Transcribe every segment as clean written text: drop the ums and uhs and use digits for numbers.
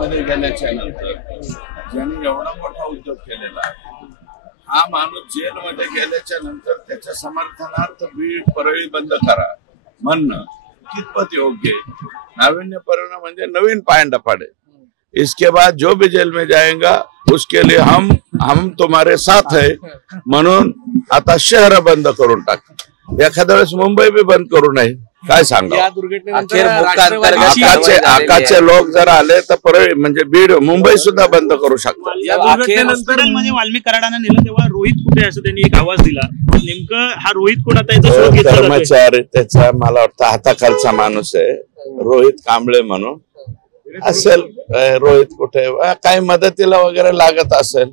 जेलमध्ये गेल्याच्या नंतर ज्यांनी एवढा मोठा उद्योग केलेला आहे, हा माणूस जेलमध्ये गेल्याच्या नंतर त्याच्या समर्थनार्थ बीड परळी बंद करा म्हणणं कितपत योग्य आहे? नाविन्यपूर्ण म्हणजे नवीन पायंडा पाडे। इसके बाद जो भी जेल में जाएगा उसके लिए हम तुम्हारे साथ है म्हणून आता शहर बंद करून टाक। एखाद्या वेळेस मुंबई बी बंद करू नये काय सांगा। आकाचे लोक जर आले तर परळी म्हणजे बीड मुंबई सुद्धा बंद करू शकतात। या दुर्घटनेनंतर म्हणजे वाल्मिक कराडांना नेलं तेव्हा रोहित कुठे असं त्यांनी एक आवाज दिला, नेमकं हा रोहित कोण आता याचा शोध घेतला जातोय? कर्मचारी त्याचा मला वाटतं हाताखालचा माणूस आहे रोहित कांबळे म्हणून असेल। रोहित कुठे काही मदतीला वगैरे लागत असेल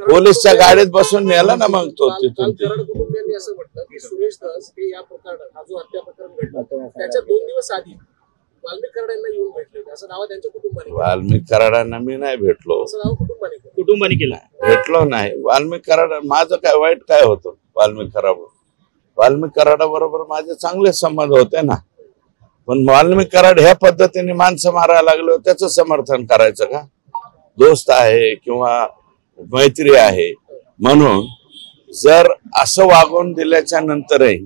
पोलीसच्या गाडीत बसून नेला ना मग तो तिथून। कुटुंबियांनी असं म्हटलं की सुरेश धस हे या प्रकरणात हा जो हत्या प्रकरण घडला त्याच्या 2 दिवस आधी वाल्मिक कराडांना येऊन भेटले असं नाव त्यांच्या कुटुंबाने। वाल्मिक कराडांना मी नाही भेटलो, असं नाव कुटुंबाने केलं। भेटलो नाही वाल्मिक कराड। माझं काय वाईट काय होतं वाल्मिक कराडा बरोबर माझे चांगले संबंध होते ना, पण वाल्मिक कराड ह्या पद्धतीने माणसं मारायला लागलो त्याचं समर्थन करायचं का? दोस्त आहे किंवा मैत्री आहे म्हणून जर असं वागून दिल्याच्या नंतरही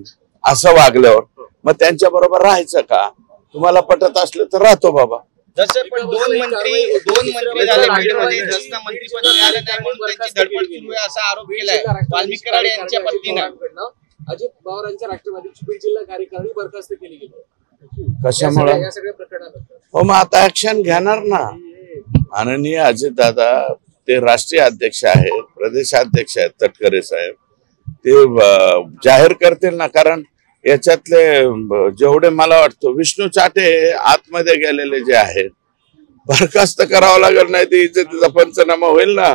असं वागल्यावर मग त्यांच्या बरोबर राहायचं का? तुम्हाला पटत असलं तर राहतो बाबा। जसे पण दोन मंत्री झाले बीडमध्ये, जसं मंत्रीपद मिळालं नाही म्हणून त्यांची धडपड सुरू आहे असा आरोप केलाय वाल्मिक कराड यांच्या पत्नीने। अजित पवार यांच्या राष्ट्रवादीची बीड जिल्हा कार्यकारिणी बरखास्त केली गेली कशामुळे? या सगळ्या प्रकरणात हो मग आता ऍक्शन घेणार ना माननीय अजित दादा। ते राष्ट्रीय अध्यक्ष आहेत, प्रदेशाध्यक्ष आहेत तटकरे साहेब, ते जाहीर करतील ना। कारण याच्यातले जेवढे मला वाटतं विष्णू चाटे आतमध्ये गेलेले जे आहेत बरखास्त करावं लागेल, नाही ते इज्जतीचा पंचनामा होईल ना।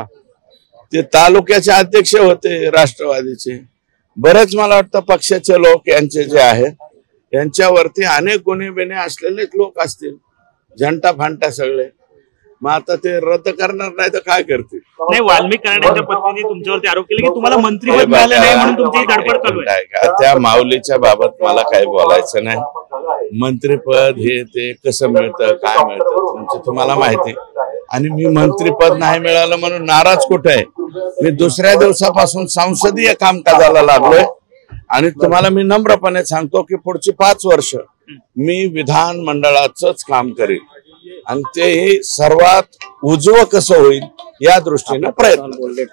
ते तालुक्याचे अध्यक्ष होते राष्ट्रवादीचे, बरेच मला वाटतं पक्षाचे लोक यांचे जे आहेत यांच्यावरती अनेक गुन्हे बिने असलेलेच लोक असतील, झंटा फांटा सगळे। मग आता ते रद्द करणार नाही तर काय करतील? नाही, वाल्मिक कराडांच्या पत्नीने तुमच्यावरती आरोप केला की तुम्हाला मंत्रिपद मिळालं नाही म्हणून तुमची धडपड चालू आहे। त्या माऊलीच्या बाबत मला काही बोलायचं नाही। मंत्रिपद हे ते कसं मिळतं काय मिळतं तुम्हाला माहिती, आणि मी मंत्रिपद नाही मिळालं म्हणून नाराज कुठे आहे? मी दुसऱ्या दिवसापासून संसदीय कामकाजाला लागलोय आणि तुम्हाला मी नम्रपणे सांगतो की पुढची 5 वर्ष मी विधान मंडळाचंच काम करेन आणि ते सर्वात उजवं कसं होईल या दृष्टीने प्रयत्न